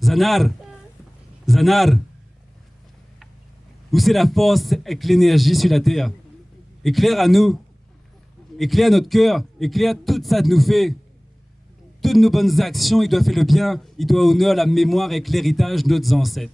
Zanar, Zanar, où c'est la force et l'énergie sur la terre. Éclaire à nous, éclaire notre cœur, éclaire tout ça de nous fait. Toutes nos bonnes actions, il doit faire le bien, il doit honorer la mémoire et l'héritage de nos ancêtres.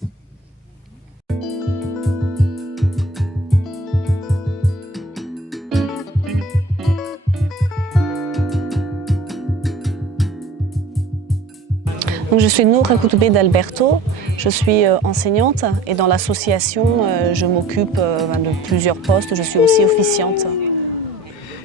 Donc, je suis Noura Koutoubé d'Alberto, je suis enseignante et dans l'association je m'occupe de plusieurs postes, je suis aussi officiante.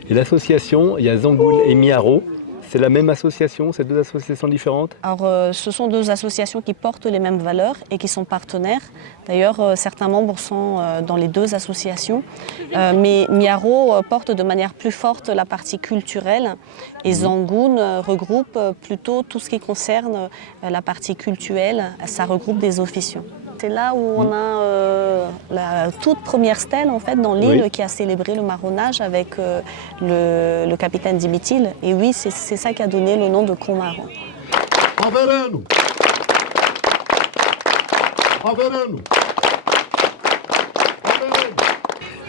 Et l'association, il y a Zangoul et Miaro, c'est la même association, c'est deux associations différentes? Alors ce sont deux associations qui portent les mêmes valeurs et qui sont partenaires. D'ailleurs certains membres sont dans les deux associations, mais Miaro porte de manière plus forte la partie culturelle et Zangoul regroupe plutôt tout ce qui concerne la partie cultuelle, ça regroupe des officiants. C'est là où on a la toute première stèle en fait, dans l'île qui a célébré le marronnage avec le capitaine Dimitil. Et oui, c'est ça qui a donné le nom de Conmaron.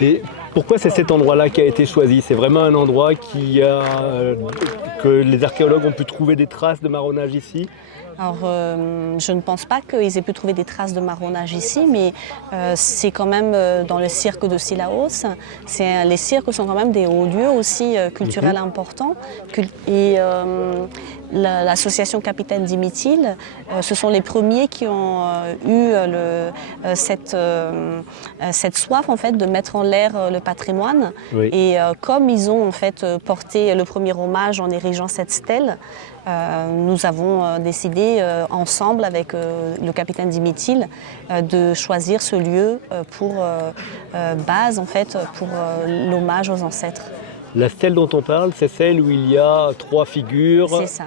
Et pourquoi c'est cet endroit-là qui a été choisi? C'est vraiment un endroit que les archéologues ont pu trouver des traces de marronnage ici? Alors, je ne pense pas qu'ils aient pu trouver des traces de marronnage ici, mais c'est quand même dans le cirque de Sillaos. Les cirques sont quand même des hauts lieux aussi culturels importants. Et l'association Capitaine Dimitil, ce sont les premiers qui ont eu cette soif en fait, de mettre en l'air le patrimoine. Oui. Et comme ils ont en fait, porté le premier hommage en érigeant cette stèle, nous avons décidé ensemble avec le capitaine Dimitil de choisir ce lieu pour base en fait, pour l'hommage aux ancêtres. La stèle dont on parle, c'est celle où il y a trois figures. C'est ça.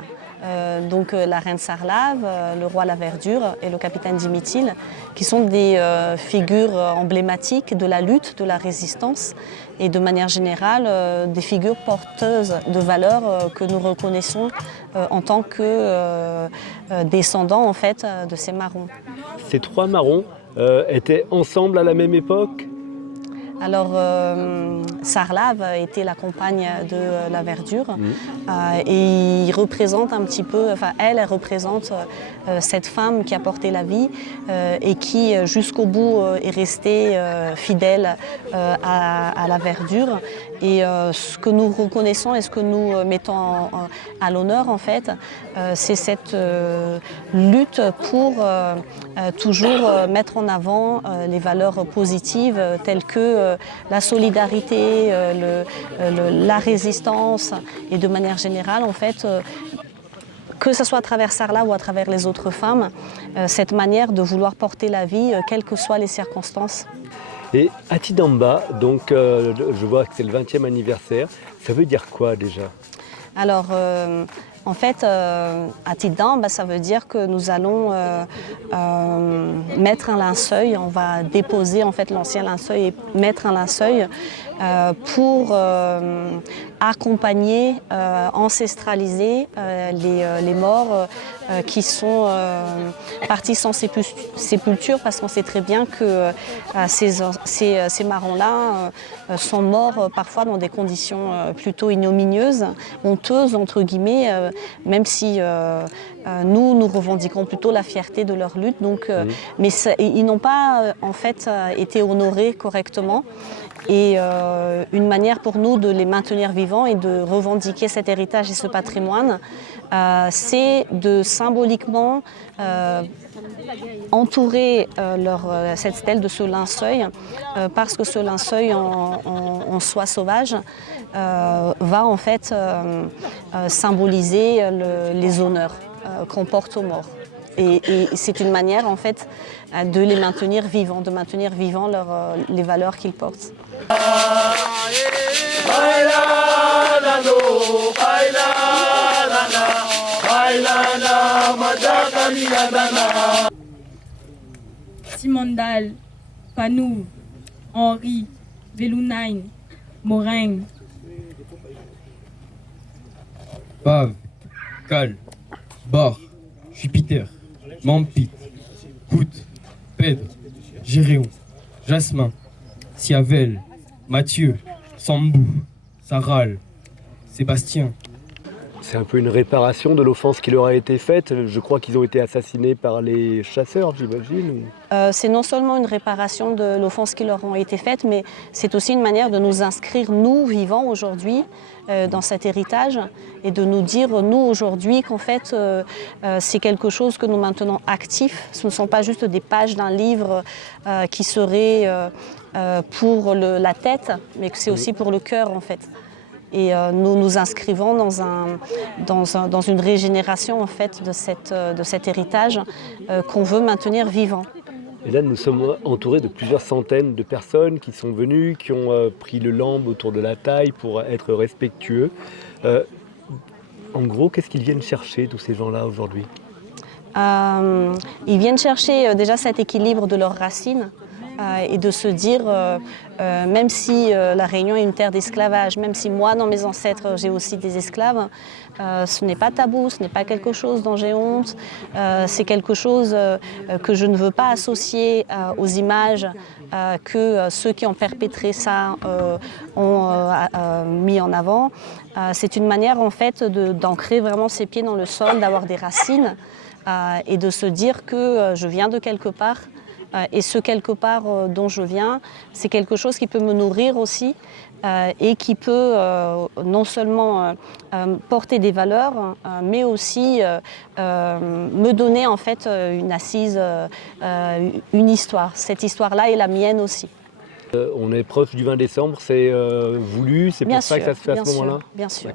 Donc la reine Sarlave, le roi La Verdure et le capitaine Dimitil, qui sont des figures emblématiques de la lutte, de la résistance et de manière générale des figures porteuses de valeurs que nous reconnaissons en tant que descendants en fait, de ces marrons. Ces trois marrons étaient ensemble à la même époque? Alors, Sarlave était la compagne de La Verdure et il représente un petit peu, enfin elle représente cette femme qui a porté la vie et qui jusqu'au bout est restée fidèle à La Verdure. Et ce que nous reconnaissons et ce que nous mettons à l'honneur en fait, c'est cette lutte pour toujours mettre en avant les valeurs positives telles que la solidarité, la résistance et de manière générale en fait, que ce soit à travers Sarla ou à travers les autres femmes, cette manière de vouloir porter la vie quelles que soient les circonstances. Et Atidamba, donc je vois que c'est le 20e anniversaire, ça veut dire quoi déjà? Alors, en fait, Atidamba, ça veut dire que nous allons mettre un linceul, on va déposer en fait l'ancien linceul et mettre un linceul pour accompagner, ancestraliser les morts qui sont partis sans sépulture, parce qu'on sait très bien que ces marrons-là sont morts parfois dans des conditions plutôt ignominieuses, honteuses entre guillemets, même si nous revendiquons plutôt la fierté de leur lutte. Donc, mais ils n'ont pas en fait été honorés correctement. Et une manière pour nous de les maintenir vivants et de revendiquer cet héritage et ce patrimoine, c'est de symboliquement entourer cette stèle de ce linceul, parce que ce linceul en soie sauvage va en fait symboliser les honneurs qu'on porte aux morts. Et c'est une manière en fait de les maintenir vivants, de maintenir vivants les valeurs qu'ils portent. Baila, Simondal, Panou, Henri, Velounain, Morin. Pave, Cal, Bar, Jupiter, Mampit, Coute, Pedre, Géréon, Jasmin, Siavel, Mathieu, Sambou, Saral, Sébastien. C'est un peu une réparation de l'offense qui leur a été faite. Je crois qu'ils ont été assassinés par les chasseurs, j'imagine. C'est non seulement une réparation de l'offense qui leur a été faite, mais c'est aussi une manière de nous inscrire, nous, vivants aujourd'hui, dans cet héritage et de nous dire, nous, aujourd'hui, qu'en fait, c'est quelque chose que nous maintenons actif. Ce ne sont pas juste des pages d'un livre qui seraient pour la tête, mais que c'est aussi pour le cœur, en fait. Et nous nous inscrivons dans une régénération en fait, de cet héritage qu'on veut maintenir vivant. Et là, nous sommes entourés de plusieurs centaines de personnes qui sont venues, qui ont pris le lambe autour de la taille pour être respectueux. En gros, qu'est-ce qu'ils viennent chercher, tous ces gens-là, aujourd'hui? Ils viennent chercher déjà cet équilibre de leurs racines. Et de se dire, même si la Réunion est une terre d'esclavage, même si moi, dans mes ancêtres, j'ai aussi des esclaves, ce n'est pas tabou, ce n'est pas quelque chose dont j'ai honte, c'est quelque chose que je ne veux pas associer aux images que ceux qui ont perpétré ça ont mis en avant. C'est une manière, en fait, d'ancrer vraiment ses pieds dans le sol, d'avoir des racines et de se dire que je viens de quelque part. Et ce quelque part dont je viens, c'est quelque chose qui peut me nourrir aussi et qui peut non seulement porter des valeurs, mais aussi me donner en fait une assise, une histoire. Cette histoire-là est la mienne aussi. On est proche du 20 décembre, c'est voulu, c'est pour ça que ça se fait à ce moment-là? Bien sûr.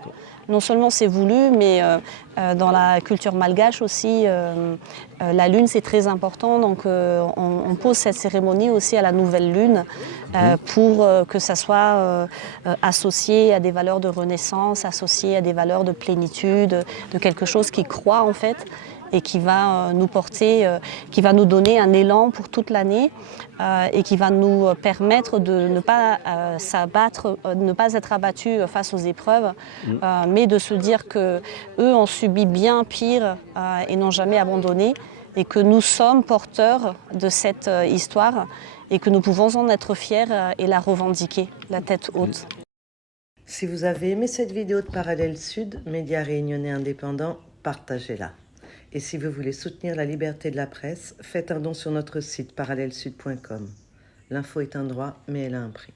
Non seulement c'est voulu, mais dans la culture malgache aussi, la lune c'est très important. Donc on pose cette cérémonie aussi à la nouvelle lune pour que ça soit associé à des valeurs de renaissance, associé à des valeurs de plénitude, de quelque chose qui croît en fait et qui va nous porter, qui va nous donner un élan pour toute l'année et qui va nous permettre de ne pas s'abattre, ne pas être abattus face aux épreuves, mais de se dire qu'eux ont subi bien pire et n'ont jamais abandonné et que nous sommes porteurs de cette histoire et que nous pouvons en être fiers et la revendiquer, la tête haute. Si vous avez aimé cette vidéo de Parallèle Sud, média réunionnais indépendant, partagez-la. Et si vous voulez soutenir la liberté de la presse, faites un don sur notre site parallèlesud.com. L'info est un droit, mais elle a un prix.